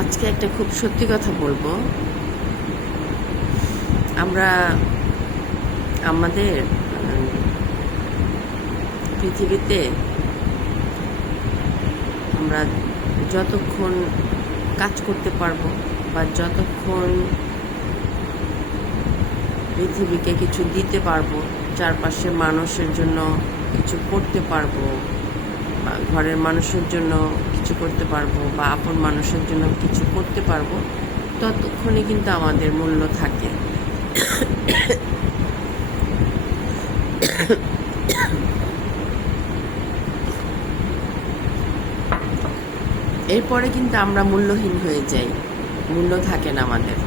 আজকে একটা খুব সত্যি কথা বলব। আমরা, আমাদের পৃথিবীতে আমরা যতক্ষণ কাজ করতে পারব বা যতক্ষণ পৃথিবীকে কিছু দিতে পারব, চারপাশে মানুষের জন্য কিছু করতে পারব বা ঘরের মানুষের জন্য কিছু করতে পারব বা আপন মানুষের জন্য কিছু করতে পারব ততক্ষণই কিন্তু আমাদের মূল্য থাকে। এরপরে কিন্তু আমরা মূল্যহীন হয়ে যাই, মূল্য থাকে না আমাদের।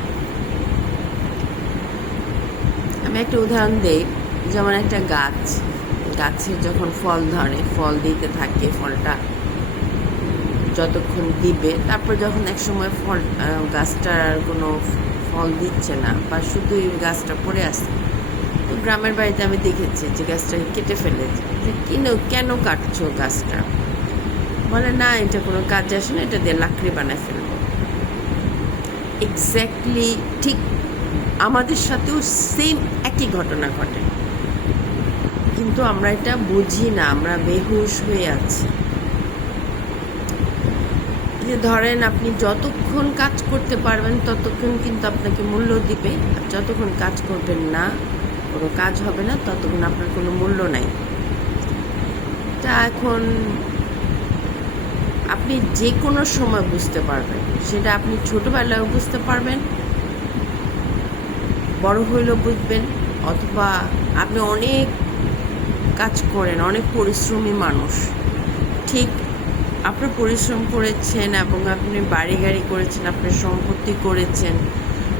আমি একটা উদাহরণ দেই, যেমন একটা গাছ, গাছে যখন ফল ধরে, ফল দিতে থাকে, ফলটা যতক্ষণ দিবে, তারপর যখন এক সময় ফল গাছটার কোনো ফল দিচ্ছে না, বা শুধুই গাছটা পড়ে আসে তো গ্রামের বাড়িতে আমি দেখেছি যে গাছটাকে কেটে ফেলেছে। যে কেন কেন কাটছো গাছটা? বলে, না, এটা কোনো কাজে আসে না, এটা দিয়ে লাকড়ি বানায় ফেলব। এক্স্যাক্টলি ঠিক আমাদের সাথেও সেম একই ঘটনা ঘটে। কিন্তু আমরা এটা বুঝি না, আমরা বেহুশ হয়ে আছি। যে ধরেন আপনি যতক্ষণ কাজ করতে পারবেন ততক্ষণ কিন্তু আপনাকে মূল্য দিবে। আর যতক্ষণ কাজ করবেন না, কোনো কাজ হবে না, ততক্ষণ আপনার কোনো মূল্য নাই। তা এখন আপনি যে কোনো সময় বুঝতে পারবেন। সেটা আপনি ছোটোবেলায়ও বুঝতে পারবেন, বড় হইলেও বুঝবেন, অথবা আপনি অনেক কাজ করেন, অনেক পরিশ্রমী মানুষ। ঠিক আপনার পরিশ্রম করেছেন এবং আপনি বাড়ি গাড়ি করেছেন আপনার সম্পত্তি করেছেন,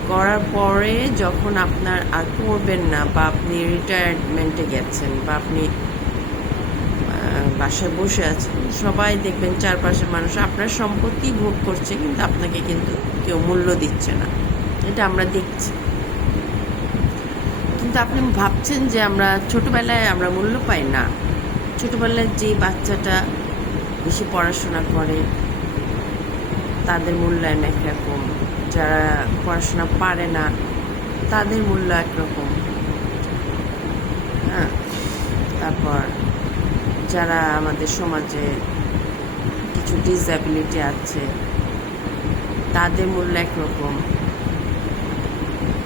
করার পরে যখন আপনার আর করবেন না বা আপনি রিটায়ারমেন্টে গেছেন বা আপনি বাসায় বসে আছেন, সবাই দেখবেন চারপাশের মানুষ আপনার সম্পত্তি ভোগ করছে কিন্তু আপনাকে কিন্তু কেউ মূল্য দিচ্ছে না। এটা আমরা দেখছি। কিন্তু আপনি ভাবছেন যে আমরা ছোটবেলায় আমরা মূল্য পাই না। ছোটবেলায় যে বাচ্চাটা বেশি পড়াশোনা করে, তাদের মূল্যায়ন একরকম যারা পড়াশোনা পারে না, তাদের মূল্য একরকম হ্যাঁ তারপর যারা আমাদের সমাজে কিছু ডিসএবিলিটি আছে, তাদের মূল্য একরকম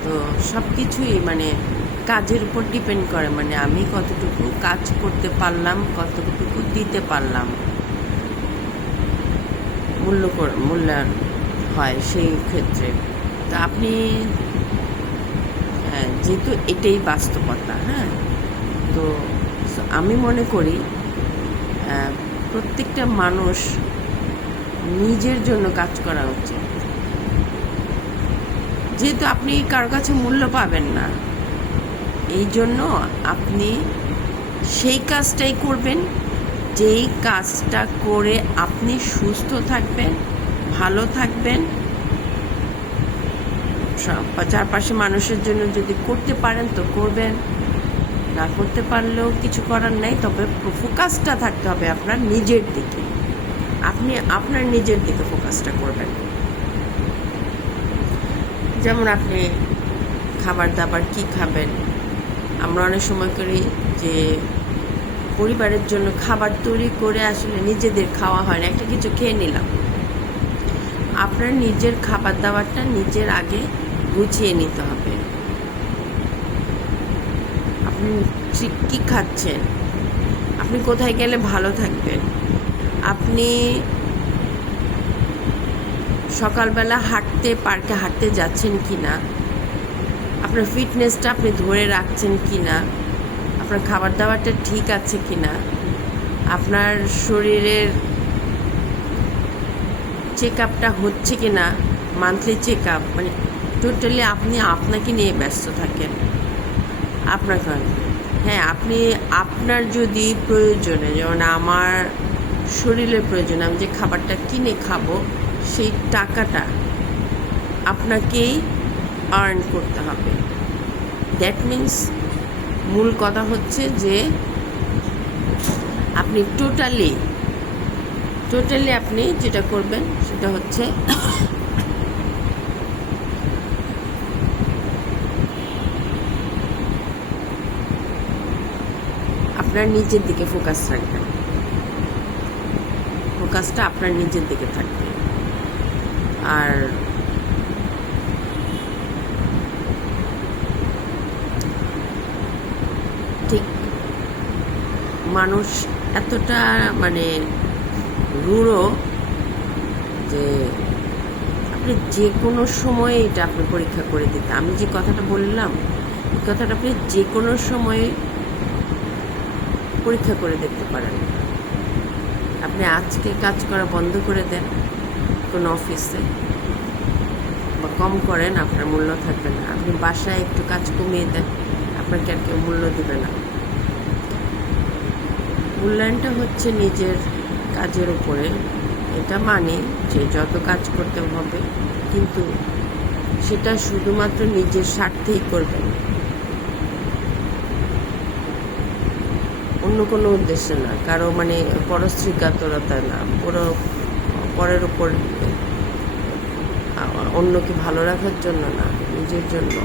তো সব কিছুই মানে কাজের উপর ডিপেন্ড করে। মানে আমি কতটুকু কাজ করতে পারলাম, কতটুকু দিতে পারলাম। মূল্য মূল্যায়ন হয় সেই ক্ষেত্রে। তা আপনি হ্যাঁ, যেহেতু এটাই বাস্তবতা হ্যাঁ তো আমি মনে করি প্রত্যেকটা মানুষ নিজের জন্য কাজ করা উচিত। যেহেতু আপনি কারও কাছে মূল্য পাবেন না এই জন্য আপনি সেই কাজটাই করবেন যেই কাজটা করে আপনি সুস্থ থাকবেন, ভালো থাকবেন চারপাশে মানুষের জন্য যদি করতে পারেন তো করবেন। না করতে পারলেও কিছু করার নেই, তবে ফোকাসটা থাকতে হবে আপনার নিজের দিকে। আপনি আপনার নিজের দিকে ফোকাসটা করবেন। যেমন আপনি খাবার দাবার কি খাবেন? আমরা অনেক সময় করি যে পরিবারের জন্য খাবার তৈরি করে আসলে নিজেদের খাওয়া হয় না। একটা কিছু খেয়ে নিলাম। আপনার নিজের খাবার দাবারটা নিজের আগে গুছিয়ে নিতে হবে। আপনি ঠিক কী খাচ্ছেন? আপনি কোথায় গেলে ভালো থাকবেন? আপনি সকালবেলা হাঁটতে, পার্কে হাঁটতে যাচ্ছেন কি না আপনার ফিটনেসটা আপনি ধরে রাখছেন কি না আপনার খাবার দাবারটা ঠিক আছে কি না আপনার শরীরের চেক আপটা হচ্ছে কি না মান্থলি চেক আপ মানে টোটালি আপনি আপনাকে নিয়ে ব্যস্ত থাকেন। আপনার কারণে। হ্যাঁ আপনি, আপনার যদি প্রয়োজনে, যেমন আমার শরীরের প্রয়োজনে আমি যে খাবারটা কিনে খাব, সেই টাকাটা আপনাকেই আর্ন করতে হবে। দ্যাট মিন্স মূল কথা হচ্ছে যে আপনি টোটালি টোটালি আপনি যেটা করবেন সেটা হচ্ছে আপনার নিজের দিকে ফোকাস রাখবেন। ফোকাসটা আপনার নিজের দিকে থাকবে। আর ঠিক। মানুষ এতটা মানে রূঢ় যে আপনি যে কোনো সময়ে এটা আপনি পরীক্ষা করে দিতে। আমি যে কথাটা বললাম, এই কথাটা আপনি যে কোনো সময়ে পরীক্ষা করে দেখতে পারেন। আপনি আজকে কাজ করা বন্ধ করে দেন কোনো অফিসে বা কম করেন, আপনার মূল্য থাকবে না। আপনি বাসায় একটু কাজ কমিয়ে দেন। আপনাকে আর কেউ মূল্য দেবে না। মূল্যায়নটা হচ্ছে নিজের কাজের উপরে। এটা মানে যে যত কাজ করতে হবে, কিন্তু সেটা শুধুমাত্র নিজের স্বার্থেই করবেন অন্য কোনো উদ্দেশ্যে না, কারও মানে পরশ্রীকাতরতা না, পুরো পরের উপর অন্যকে ভালো রাখার জন্য না, নিজের জন্য।